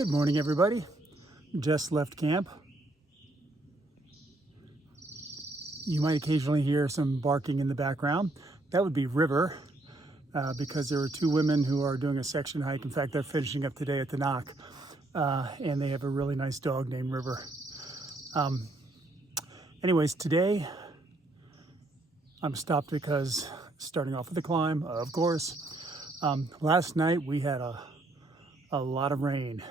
Good morning, everybody. Just left camp. You might occasionally hear some barking in the background. That would be River, because there were two women who are doing a section hike. In fact, they're finishing up today at the Knock, and they have a really nice dog named River. Anyways, today I'm stopped because starting off with the climb, of course. Last night we had a lot of rain.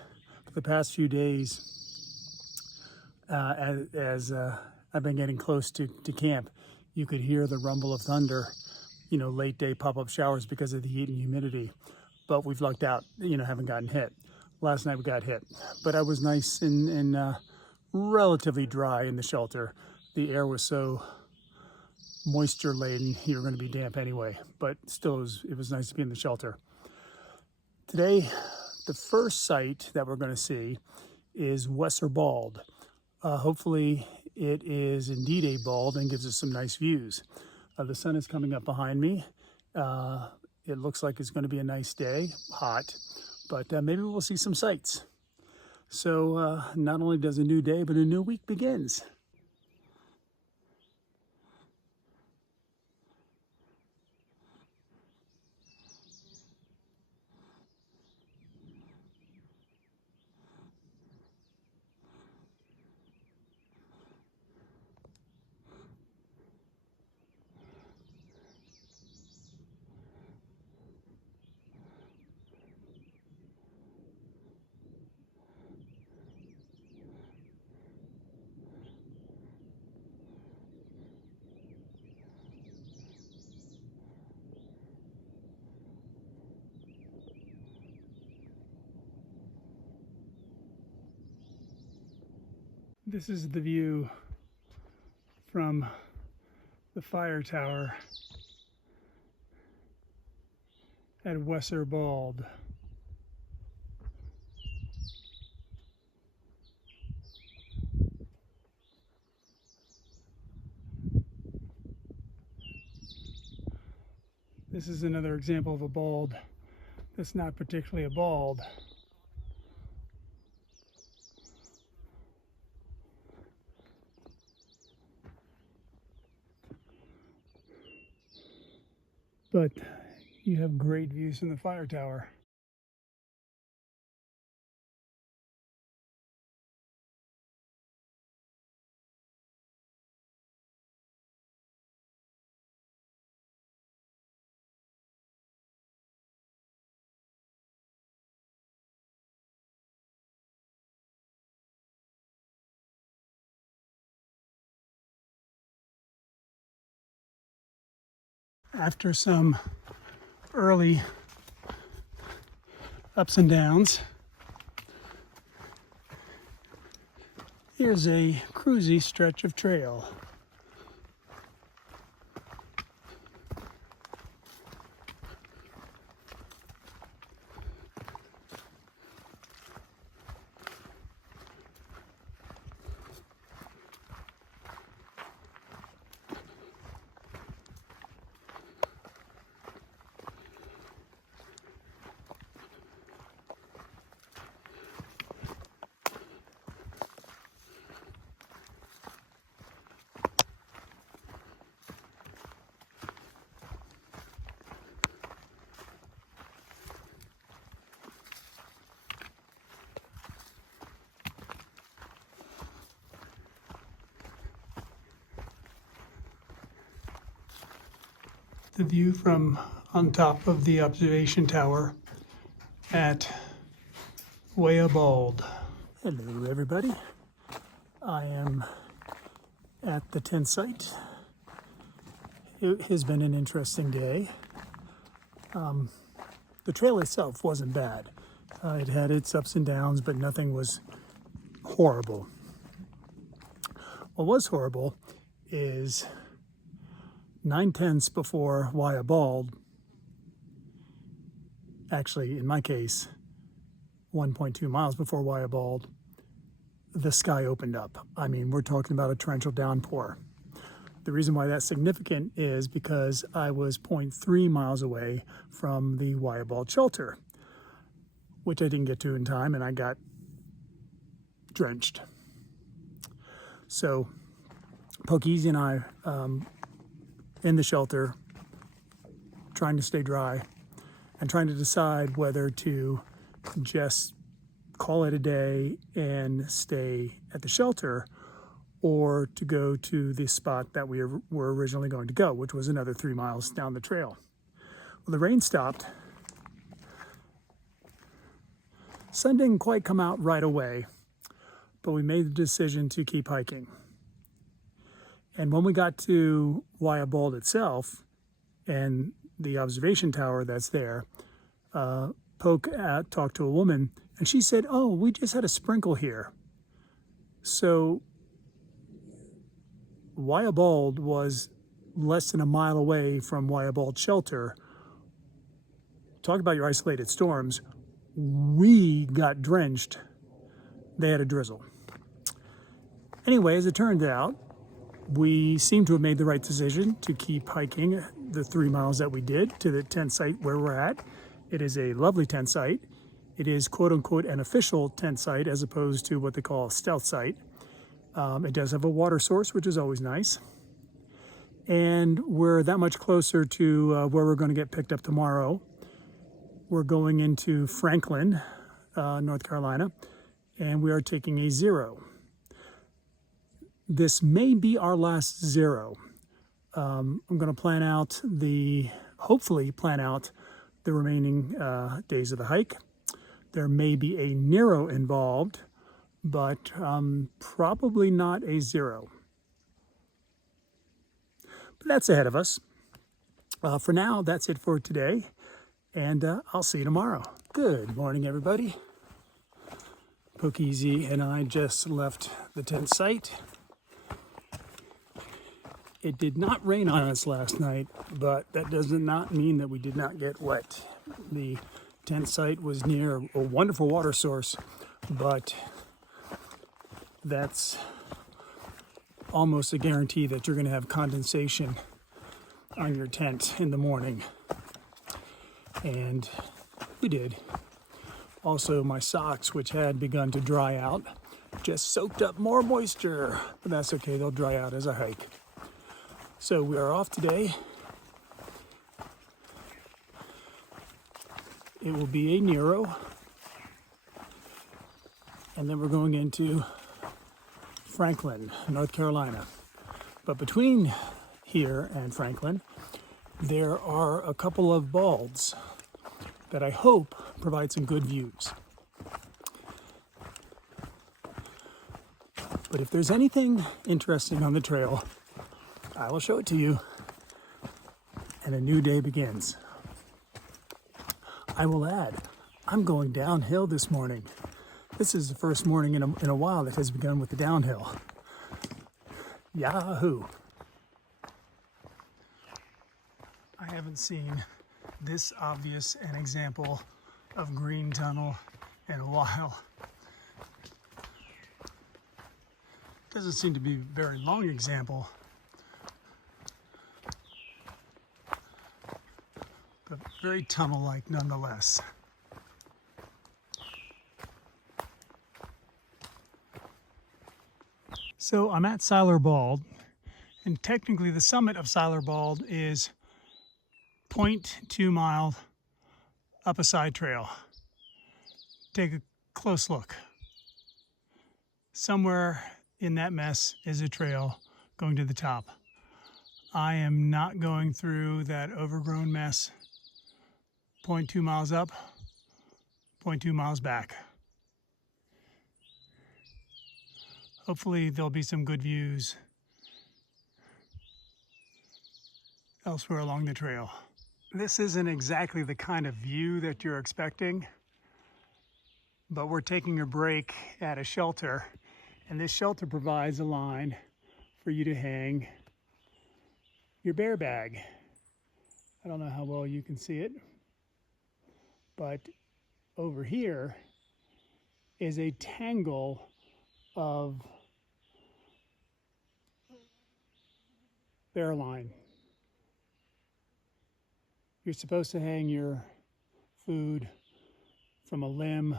For the past few days, as I've been getting close to camp, you could hear the rumble of thunder, late day pop-up showers because of the heat and humidity. But we've lucked out, haven't gotten hit. Last night we got hit, but I was nice and relatively dry in the shelter. The air was so moisture laden, you're going to be damp anyway, but still it was nice to be in the shelter. Today, the first site that we're going to see is Wesser Bald. Hopefully it is indeed a bald and gives us some nice views. The sun is coming up behind me. It looks like it's going to be a nice day, hot, but maybe we'll see some sights. So not only does a new day, but a new week begins. This is the view from the fire tower at Wesser Bald. This is another example of a bald that's not particularly a bald. But you have great views from the fire tower. After some early ups and downs, here's a cruisy stretch of trail. The view from on top of the observation tower at Wesser Bald. Hello everybody. I am at the tent site. It has been an interesting day. The trail itself wasn't bad. It had its ups and downs, but nothing was horrible. What was horrible is 9/10 before Wesser Bald, actually in my case 1.2 miles before Wesser Bald, the sky opened up. I mean, we're talking about a torrential downpour. The reason why that's significant is because I was 0.3 miles away from the Wesser Bald shelter, which I didn't get to in time, and I got drenched. So Pokey's and I in the shelter, trying to stay dry and trying to decide whether to just call it a day and stay at the shelter, or to go to the spot that we were originally going to go, which was another 3 miles down the trail. Well, the rain stopped. Sun didn't quite come out right away, but we made the decision to keep hiking. And when we got to Waya Bald itself and the observation tower that's there, Poke talked to a woman, and she said, "Oh, we just had a sprinkle here." So Waya Bald was less than a mile away from Waya Bald Shelter. Talk about your isolated storms. We got drenched. They had a drizzle. Anyway, as it turned out, we seem to have made the right decision to keep hiking the 3 miles that we did to the tent site where we're at. It is a lovely tent site. It is quote unquote an official tent site as opposed to what they call a stealth site. It does have a water source, which is always nice. And we're that much closer to where we're going to get picked up tomorrow. We're going into Franklin, North Carolina, and we are taking a zero. This may be our last zero. I'm going to hopefully plan out the remaining days of the hike. There may be a nearo involved, but probably not a zero. But that's ahead of us. For now, that's it for today, and I'll see you tomorrow. Good morning, everybody. Pokeezy and I just left the tent site. It did not rain on us last night, but that does not mean that we did not get wet. The tent site was near a wonderful water source, but that's almost a guarantee that you're going to have condensation on your tent in the morning. And we did. Also, my socks, which had begun to dry out, just soaked up more moisture, but that's okay, they'll dry out as I hike. So we are off today. It will be a nearo, and then we're going into Franklin, North Carolina. But between here and Franklin, there are a couple of balds that I hope provide some good views. But if there's anything interesting on the trail, I will show it to you, and a new day begins. I will add, I'm going downhill this morning. This is the first morning in a while that has begun with the downhill. Yahoo! I haven't seen this obvious an example of green tunnel in a while. Doesn't seem to be a very long example, but very tunnel-like nonetheless. So I'm at Siler Bald, and technically the summit of Siler Bald is 0.2 mile up a side trail. Take a close look. Somewhere in that mess is a trail going to the top. I am not going through that overgrown mess. 0.2 miles up, 0.2 miles back. Hopefully there'll be some good views elsewhere along the trail. This isn't exactly the kind of view that you're expecting, but we're taking a break at a shelter, and this shelter provides a line for you to hang your bear bag. I don't know how well you can see it, but over here is a tangle of bear line. You're supposed to hang your food from a limb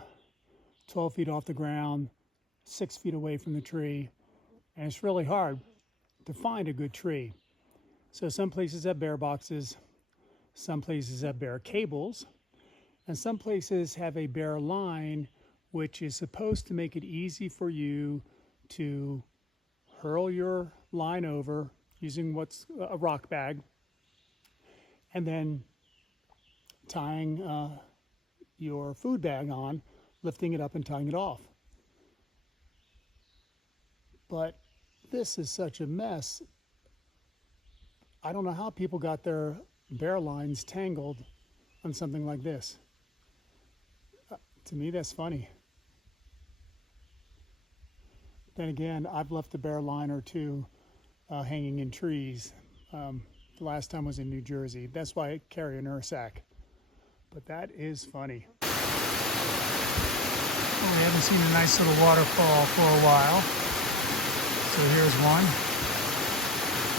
12 feet off the ground, 6 feet away from the tree, and it's really hard to find a good tree. So some places have bear boxes, some places have bear cables, and some places have a bear line, which is supposed to make it easy for you to hurl your line over using what's a rock bag, and then tying your food bag on, lifting it up and tying it off. But this is such a mess. I don't know how people got their bear lines tangled on something like this. To me, that's funny. Then again, I've left a bear line or two hanging in trees. The last time was in New Jersey. That's why I carry an Ursack. But that is funny. Well, we haven't seen a nice little waterfall for a while. So here's one.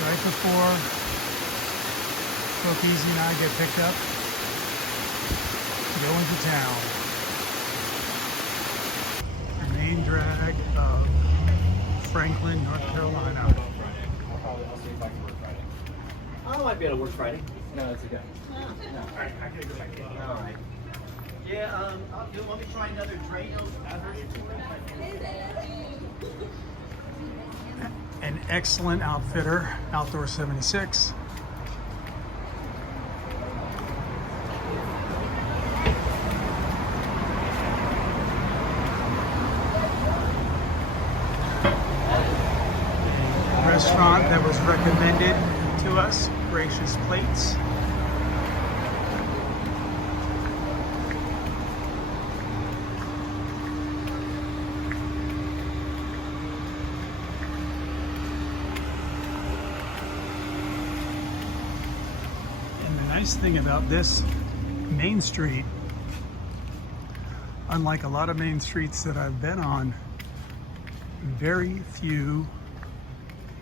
Right before Brooke Easy and I get picked up, going to town. The main drag of Franklin, North Carolina. I might be able to work Friday. No, that's okay. No. All right, I gotta go back in. All right. Yeah, you want me to try another Drano? An excellent outfitter, Outdoor 76. A restaurant that was recommended to us, Gracious Plates. Nice thing about this main street, unlike a lot of main streets that I've been on, very few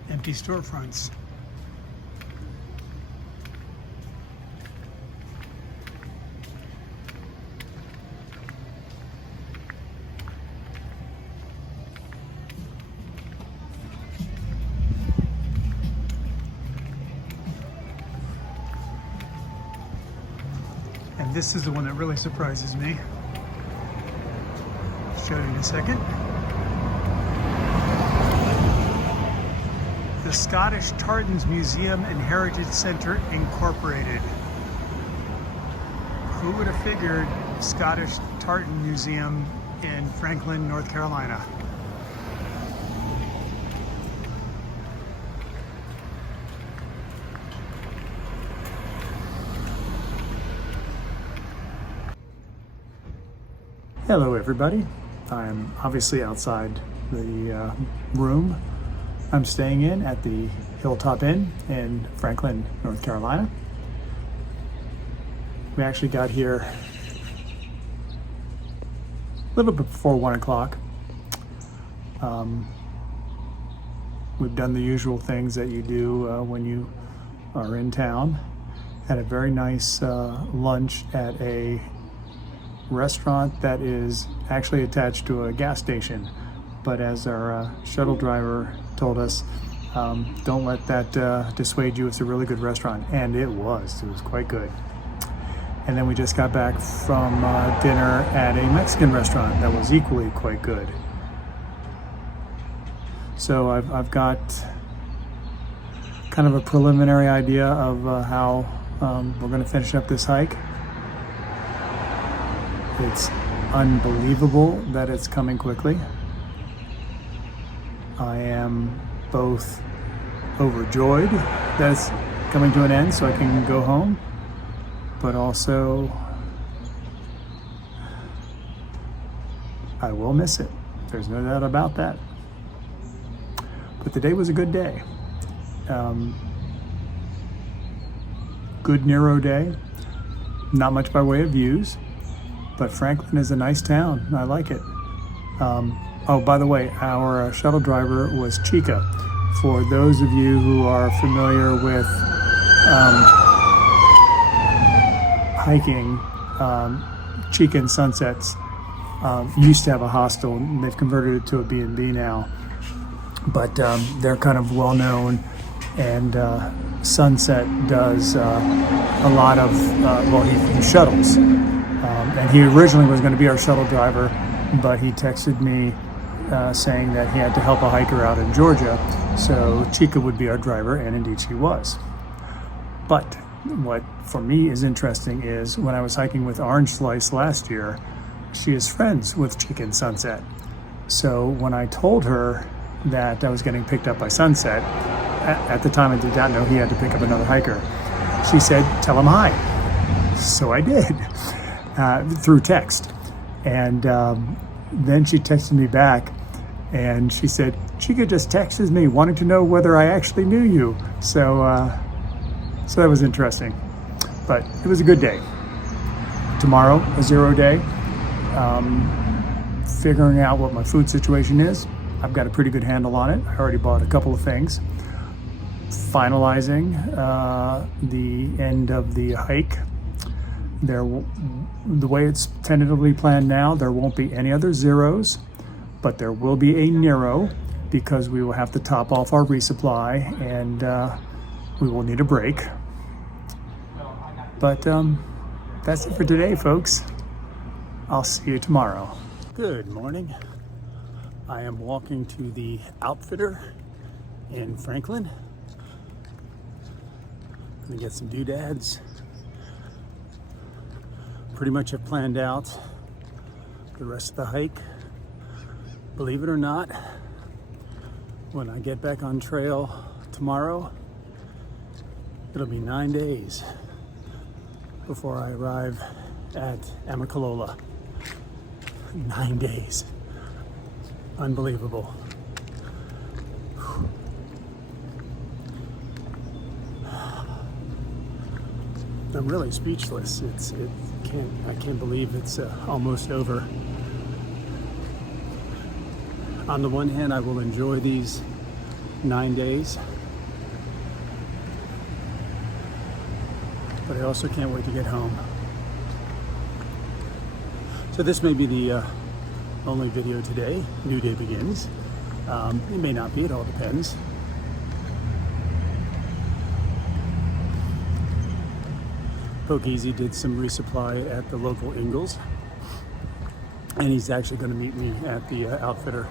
empty storefronts. And this is the one that really surprises me. I'll show you in a second. The Scottish Tartans Museum and Heritage Center Incorporated. Who would have figured Scottish Tartan Museum in Franklin, North Carolina? Hello everybody. I'm obviously outside the room I'm staying in at the Hilltop Inn in Franklin, North Carolina. We actually got here a little bit before 1 o'clock. We've done the usual things that you do when you are in town. Had a very nice lunch at a restaurant that is actually attached to a gas station, but as our shuttle driver told us, don't let that dissuade you. It's a really good restaurant, and it was quite good. And then we just got back from dinner at a Mexican restaurant that was equally quite good. So I've got kind of a preliminary idea of how we're going to finish up this hike. It's unbelievable that it's coming quickly. I am both overjoyed that it's coming to an end so I can go home, but also I will miss it. There's no doubt about that. But the day was a good day. Good Nearo day. Not much by way of views. But Franklin is a nice town. I like it. Oh, by the way, our shuttle driver was Chica. For those of you who are familiar with hiking, Chica and Sunsets Used to have a hostel, and they've converted it to a B&B now. But they're kind of well known, and Sunset does a lot of, he shuttles. And he originally was going to be our shuttle driver, but he texted me saying that he had to help a hiker out in Georgia, so Chica would be our driver, and indeed she was. But what for me is interesting is when I was hiking with Orange Slice last year, she is friends with Chica and Sunset. So when I told her that I was getting picked up by Sunset, at the time I did not know he had to pick up another hiker, she said, "Tell him hi." So I did, through text. And then she texted me back and she said, "Chica just texted me wanting to know whether I actually knew you." So that was interesting, but it was a good day. Tomorrow, a 0 day. Figuring out what my food situation is. I've got a pretty good handle on it. I already bought a couple of things. Finalizing the end of the hike. The way it's tentatively planned now, there won't be any other zeros, but there will be a nearo because we will have to top off our resupply, and we will need a break. But that's it for today, folks. I'll see you tomorrow. Good morning. I am walking to the Outfitter in Franklin. I'm gonna get some doodads. Pretty much have planned out the rest of the hike. Believe it or not, when I get back on trail tomorrow, it'll be 9 days before I arrive at Amicalola. 9 days. Unbelievable. I'm really speechless. I can't believe it's almost over. On the one hand, I will enjoy these 9 days, but I also can't wait to get home. So this may be the only video today. New day begins. It may not be, it all depends. Pokeezy did some resupply at the local Ingalls, and he's actually going to meet me at the Outfitter.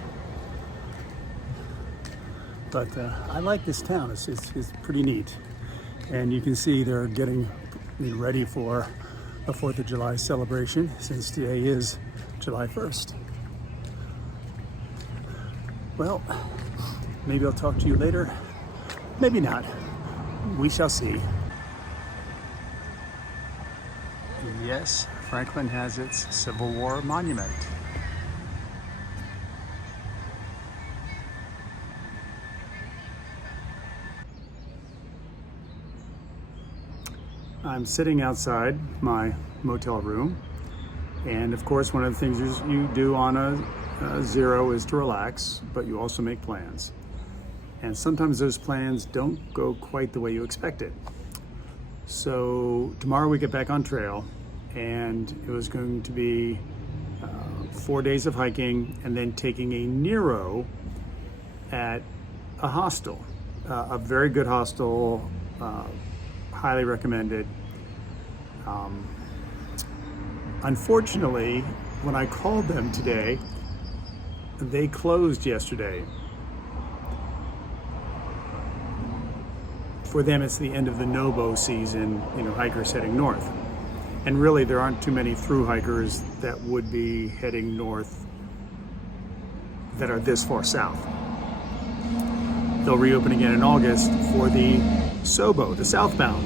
But I like this town. It's pretty neat, and you can see they're getting ready for a 4th of July celebration, since today is July 1st. Well, maybe I'll talk to you later. Maybe not. We shall see. Yes, Franklin has its Civil War monument. I'm sitting outside my motel room, and of course one of the things you do on a zero is to relax, but you also make plans. And sometimes those plans don't go quite the way you expected. So tomorrow we get back on trail, and it was going to be 4 days of hiking and then taking a nearo at a hostel, a very good hostel, highly recommended. Unfortunately, when I called them today, they closed yesterday. For them, it's the end of the Nobo season, hikers heading north. And really, there aren't too many through hikers that would be heading north that are this far south. They'll reopen again in August for the Sobo, the southbound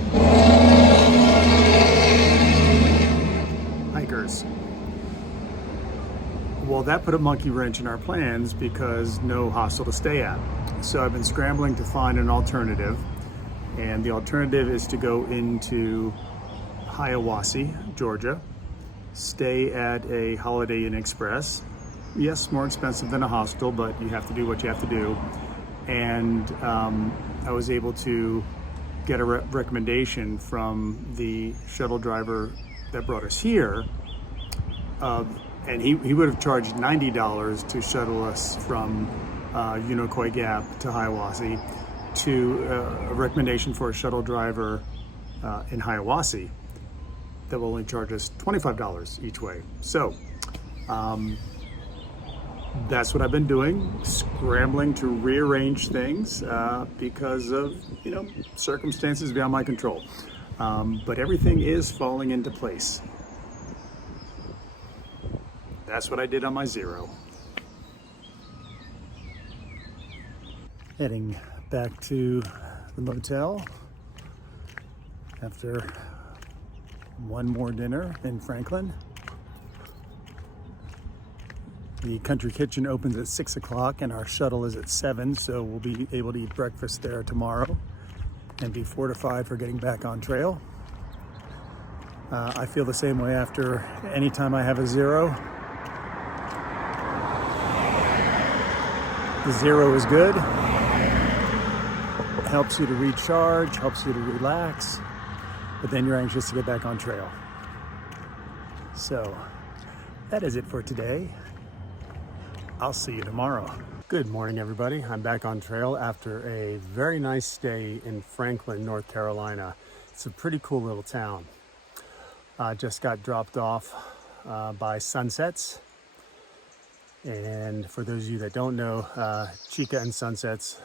hikers. Well, that put a monkey wrench in our plans because no hostel to stay at. So I've been scrambling to find an alternative, and the alternative is to go into Hiawassee, Georgia, stay at a Holiday Inn Express. Yes, more expensive than a hostel, but you have to do what you have to do. And I was able to get a recommendation from the shuttle driver that brought us here of and he would have charged $90 to shuttle us from Unicoi Gap to Hiawassee to a recommendation for a shuttle driver in Hiawassee that will only charge us $25 each way. So that's what I've been doing, scrambling to rearrange things because of, circumstances beyond my control. But everything is falling into place. That's what I did on my Zero. Heading back to the motel after one more dinner in Franklin. The country kitchen opens at 6 o'clock and our shuttle is at 7, so we'll be able to eat breakfast there tomorrow and be fortified for getting back on trail. I feel the same way after any time I have a Zero. The Zero is good. It helps you to recharge, helps you to relax, but then you're anxious to get back on trail. So that is it for today. I'll see you tomorrow. Good morning, everybody. I'm back on trail after a very nice stay in Franklin, North Carolina. It's a pretty cool little town. Just got dropped off by Sunsets. And for those of you that don't know, Chica and Sunsets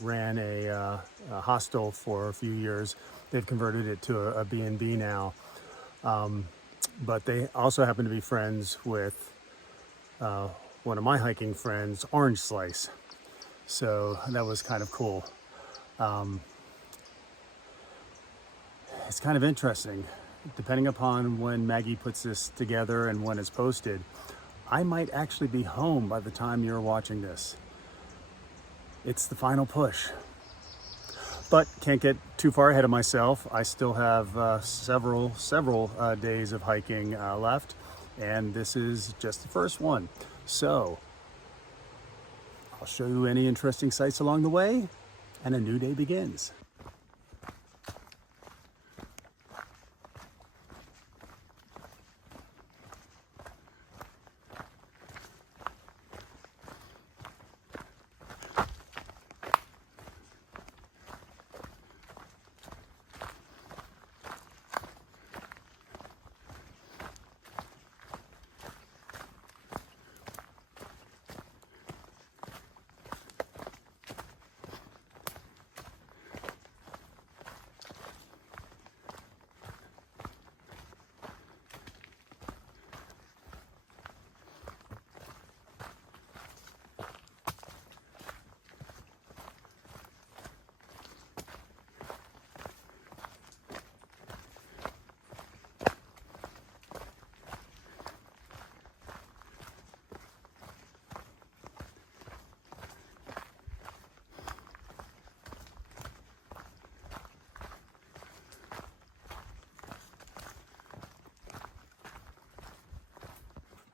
ran a hostel for a few years. They've converted it to a B&B now. But they also happen to be friends with one of my hiking friends, Orange Slice. So that was kind of cool. It's kind of interesting. Depending upon when Maggie puts this together and when it's posted, I might actually be home by the time you're watching this. It's the final push. But can't get too far ahead of myself. I still have several days of hiking left, and this is just the first one. So I'll show you any interesting sights along the way, and a new day begins.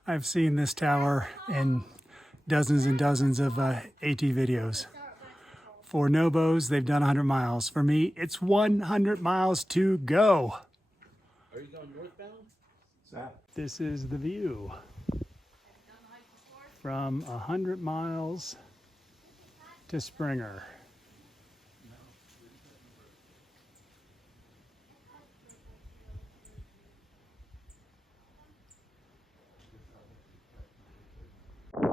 I've seen this tower in dozens and dozens of AT videos. For Nobos, they've done 100 miles. For me, it's 100 miles to go. Are you going northbound? This is the view from 100 miles to Springer. All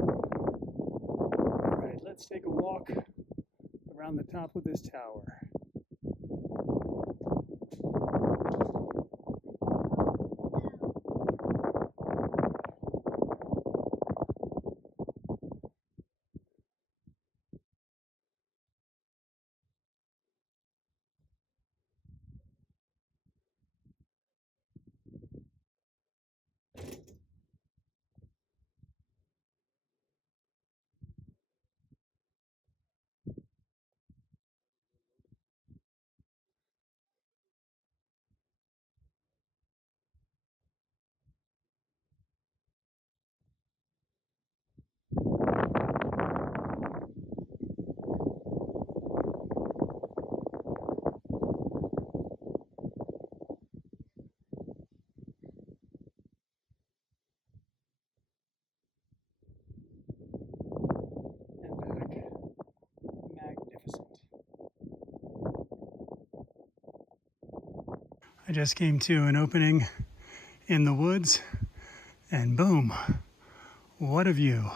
right, let's take a walk around the top of this tower. just came to an opening in the woods, and boom, what a view.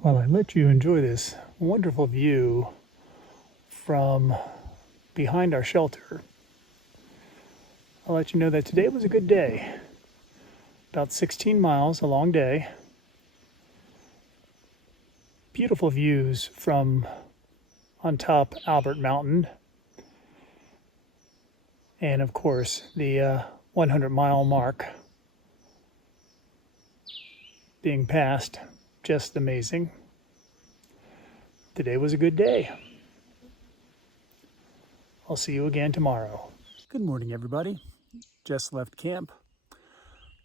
While I let you enjoy this wonderful view from behind our shelter, I'll let you know that today was a good day. About 16 miles, a long day. Beautiful views from on top Albert Mountain. And of course, the 100-mile mark being passed. Just amazing. Today was a good day. I'll see you again tomorrow. Good morning, everybody. Just left camp.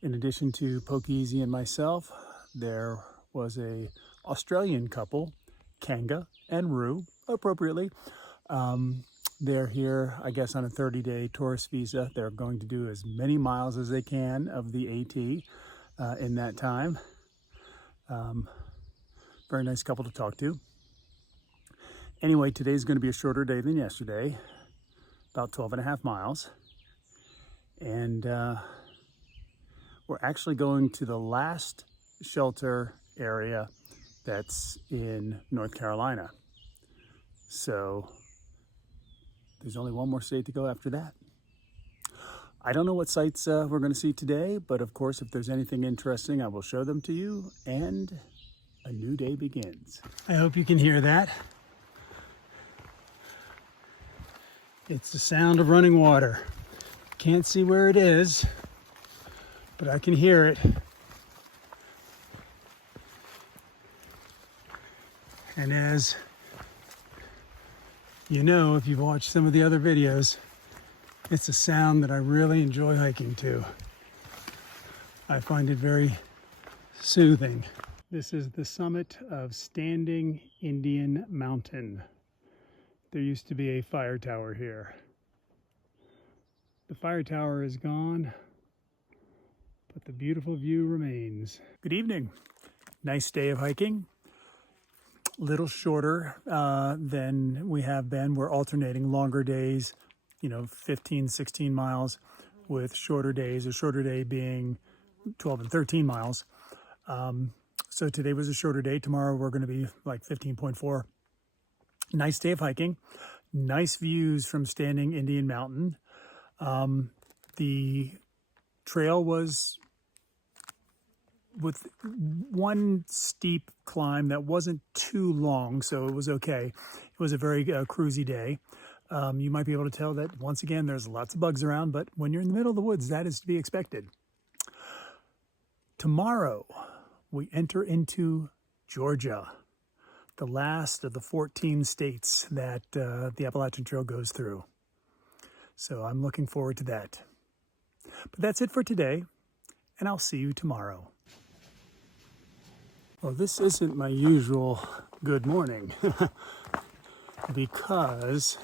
In addition to Pokeezy and myself, there was a Australian couple, Kanga and Rue, appropriately. They're here, I guess, on a 30-day tourist visa. They're going to do as many miles as they can of the AT in that time. Very nice couple to talk to. Anyway, today's going to be a shorter day than yesterday, about 12.5 miles. And we're actually going to the last shelter area that's in North Carolina. So there's only one more state to go after that. I don't know what sights we're going to see today, but of course, if there's anything interesting, I will show them to you, and a new day begins. I hope you can hear that. It's the sound of running water. Can't see where it is, but I can hear it. And as you know, if you've watched some of the other videos, it's a sound that I really enjoy hiking to. I find it very soothing. This is the summit of Standing Indian Mountain. There used to be a fire tower here. The fire tower is gone, but the beautiful view remains. Good evening. Nice day of hiking. Little shorter than we have been. We're alternating longer days, 15, 16 miles with shorter days, a shorter day being 12 and 13 miles. So today was a shorter day. Tomorrow we're going to be like 15.4. Nice day of hiking. Nice views from Standing Indian Mountain. The trail was with one steep climb that wasn't too long, so it was okay. It was a very cruisy day. You might be able to tell that, once again, there's lots of bugs around, but when you're in the middle of the woods, that is to be expected. Tomorrow, we enter into Georgia, the last of the 14 states that the Appalachian Trail goes through. So I'm looking forward to that. But that's it for today, and I'll see you tomorrow. Well, this isn't my usual good morning because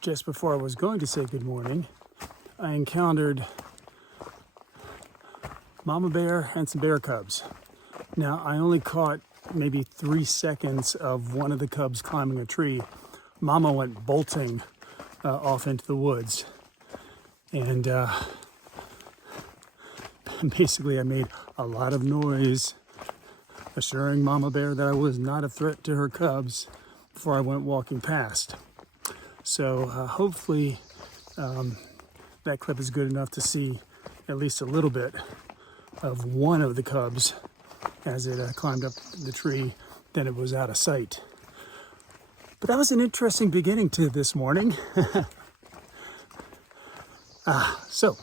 just before I was going to say good morning, I encountered mama bear and some bear cubs. Now, I only caught maybe 3 seconds of one of the cubs climbing a tree. Mama went bolting off into the woods. And basically I made a lot of noise assuring mama bear that I was not a threat to her cubs before I went walking past. So hopefully that clip is good enough to see at least a little bit of one of the cubs as it climbed up the tree. Then it was out of sight. But that was an interesting beginning to this morning. So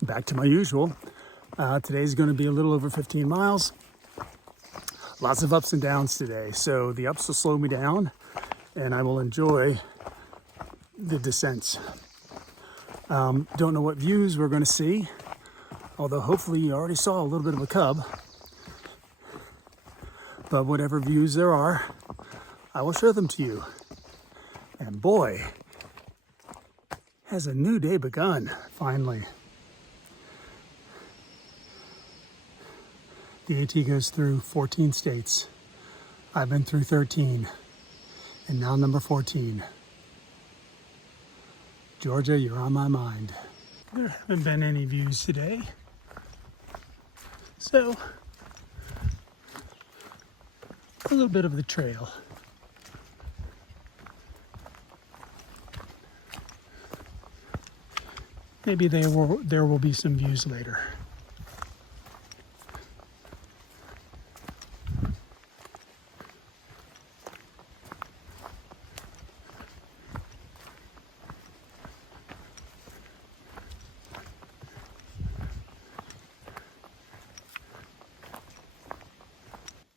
back to my usual. Today's going to be a little over 15 miles. lots of ups and downs today. So the ups will slow me down and I will enjoy the descents. Don't know what views we're going to see, although hopefully you already saw a little bit of a cub. But whatever views there are, I will show them to you. And boy, has a new day begun, finally. The AT goes through 14 states. I've been through 13, and now number 14. Georgia, you're on my mind. There haven't been any views today. So, a little bit of the trail. Maybe there will be some views later.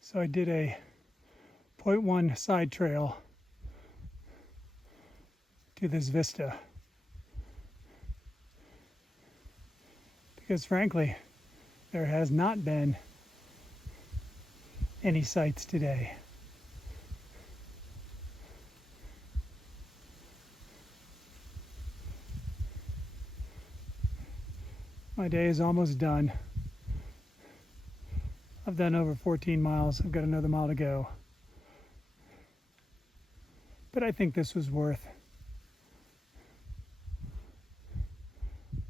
So I did a 0.1 side trail to this vista because frankly there has not been any sights today. My day is almost done. I've done over 14 miles. I've got another mile to go. But I think this was worth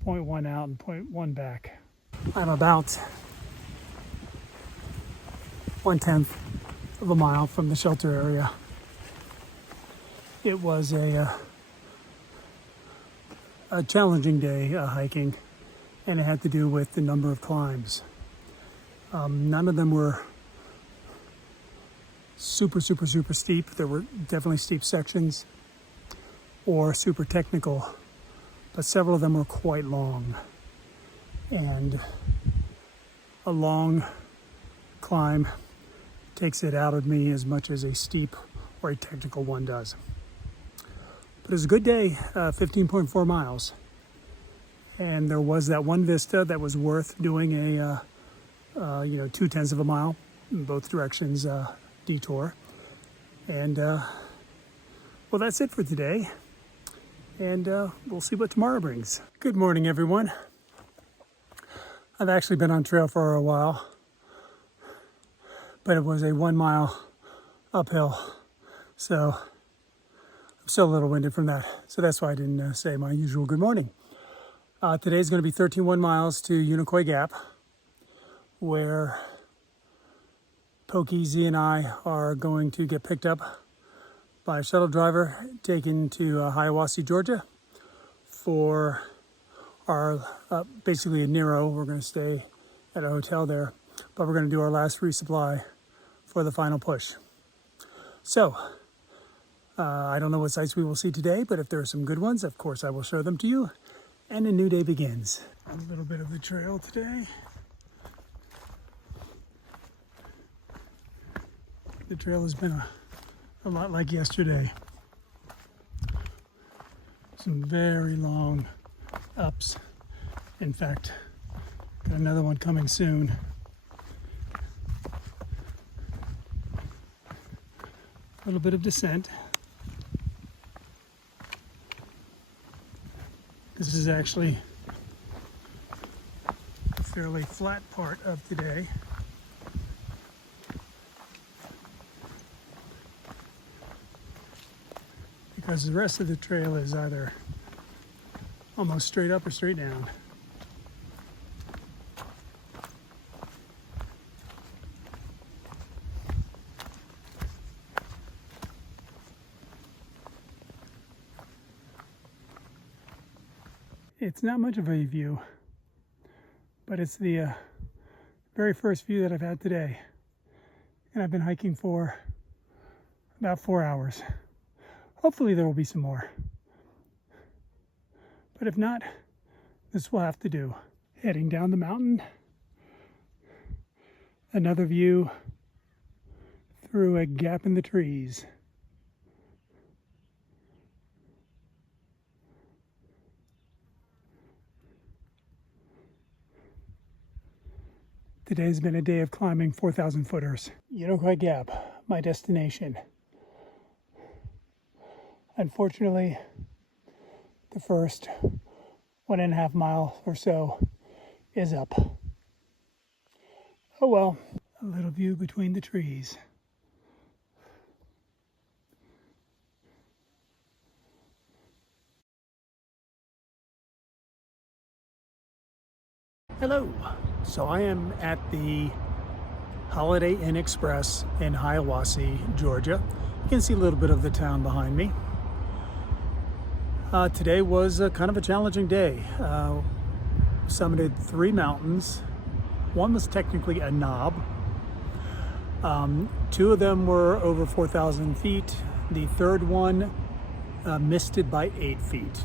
0.1 out and 0.1 back. I'm about 1/10 of a mile from the shelter area. It was a challenging day hiking, and it had to do with the number of climbs. None of them were super steep. There were definitely steep sections or super technical, but several of them were quite long. And a long climb takes it out of me as much as a steep or a technical one does. But it was a good day, 15.4 miles. And there was that one vista that was worth doing a 0.2 of a mile in both directions detour. And well, that's it for today. And we'll see what tomorrow brings. Good morning, everyone. I've actually been on trail for a while, but it was a 1 mile uphill. So I'm still a little winded from that. So that's why I didn't say my usual good morning. Today's going to be 13 miles to Unicoi Gap, where Pokey, Z, and I are going to get picked up by a shuttle driver, taken to Hiawassee, Georgia, for our basically a nearo. We're going to stay at a hotel there, but we're going to do our last resupply for the final push. So I don't know what sights we will see today, but if there are some good ones, of course I will show them to you, and a new day begins. A little bit of the trail today. The trail has been a lot like yesterday. Some very long ups. In fact, got another one coming soon. A little bit of descent. This is actually a fairly flat part of today. Because the rest of the trail is either almost straight up or straight down. It's not much of a view, but it's the very first view that I've had today. And I've been hiking for about 4 hours. Hopefully there will be some more. But if not, this will have to do. Heading down the mountain. Another view through a gap in the trees. Today's been a day of climbing 4,000 footers. Unicoi Gap, my destination. Unfortunately, the first 1.5 miles or so is up. Oh well, a little view between the trees. Hello. So I am at the Holiday Inn Express in Hiawassee, Georgia. You can see a little bit of the town behind me. Today was kind of a challenging day. Summited 3 mountains. One was technically a knob. 2 of them were over 4,000 feet. The third one missed it by 8 feet.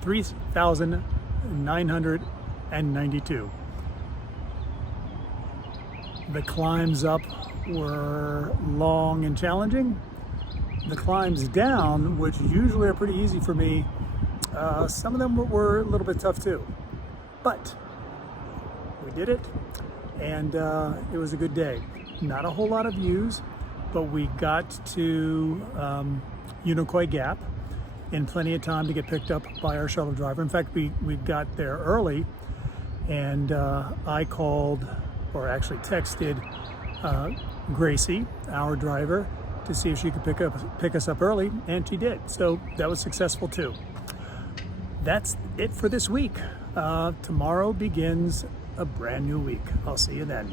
3,992. The climbs up were long and challenging. The climbs down, which usually are pretty easy for me, some of them were a little bit tough too. But we did it, and it was a good day. Not a whole lot of views, but we got to Unicoi Gap in plenty of time to get picked up by our shuttle driver. In fact, we got there early, and I called, or actually texted, Gracie, our driver, to see if she could pick us up early, and she did. So that was successful too. That's it for this week. Tomorrow begins a brand new week. I'll see you then.